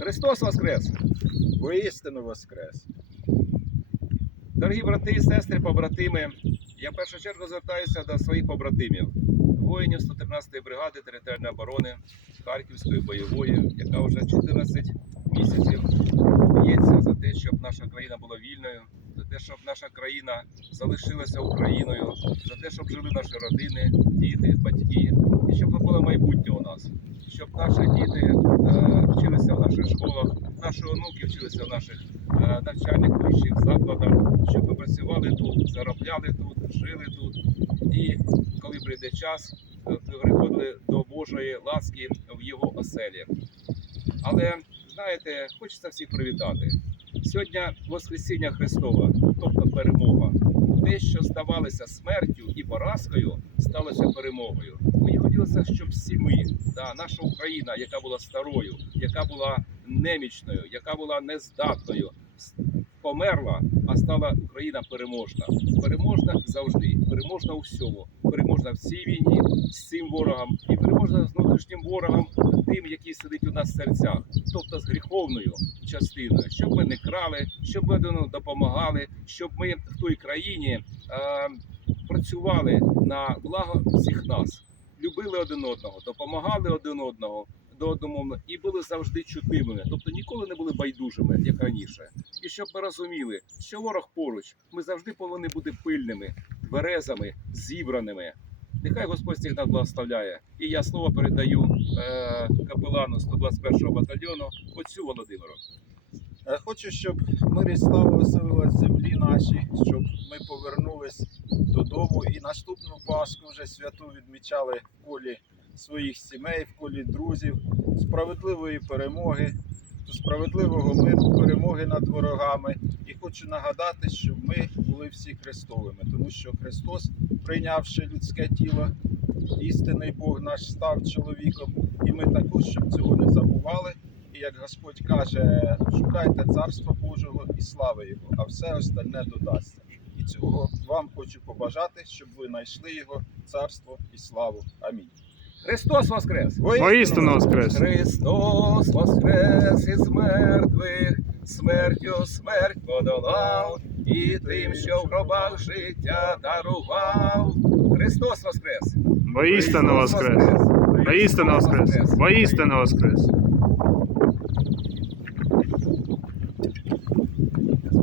Христос Воскрес! Воістину воскрес. Дорогі брати сестри, побратими, я в першу чергу звертаюся до своїх побратимів, воїнів 113-ї бригади територіальної оборони Харківської бойової, яка вже 14 місяців б'ється за те, щоб наша країна була вільною, за те, щоб наша країна залишилася Україною, за те, щоб жили наші родини, діти, батьки, і щоб було майбутнє у нас, щоб наші діти е, вчилися в наших школах, наші онуки вчилися в наших е, навчальних вищих закладах, щоб ми працювали тут, заробляли тут, жили тут. І коли прийде час, приходили до Божої ласки в його оселі. Але знаєте, хочеться всіх привітати. Сьогодні Воскресіння Христова, тобто перемога. Те, що здавалося смертю і поразкою, сталося перемогою. Мені хотілося, щоб всі ми, да, наша Україна, яка була старою, яка була немічною, яка була нездатною, померла, а стала Україна переможна. Переможна завжди, переможна у всьому, переможна в цій війні з цим ворогом і переможна з внутрішнім ворогом, тим, який сидить у нас в серцях, тобто з гріховною частиною, щоб ми не крали, щоб ми допомагали, щоб ми в той країні е, працювали на благо всіх нас, любили один одного, допомагали один одного до одному і були завжди чутливими, тобто ніколи не були байдужими, як раніше. І щоб ми розуміли, що ворог поруч, ми завжди повинні бути пильними, тверезами, зібраними. Нехай Господь всіх нас благословляє. І я слово передаю е, капелану 121-го батальйону отцю Володимиру. Хочу, щоб мир і слава оселилась в землі нашій, щоб ми повернулись додому і наступну Пасху вже святу відмічали в колі своїх сімей, в колі друзів, справедливої перемоги, справедливого миру, перемоги над ворогами. І хочу нагадати, що ми були всі Христовими, тому що Христос, прийнявши людське тіло, істинний Бог наш став чоловіком, і ми також, щоб цього не забували. І як Господь каже, шукайте царства Божого і слави Його, а все остальне додасться. І цього вам хочу побажати, щоб ви знайшли його царство і славу. Амінь. Христос Воскрес! Воістину воскрес! Христос Воскрес із мертвих, смертю смерть подолав, і тим, що в гробах життя дарував. Христос Воскрес! Воістину воскрес! Воістину воскрес! Воістину воскрес!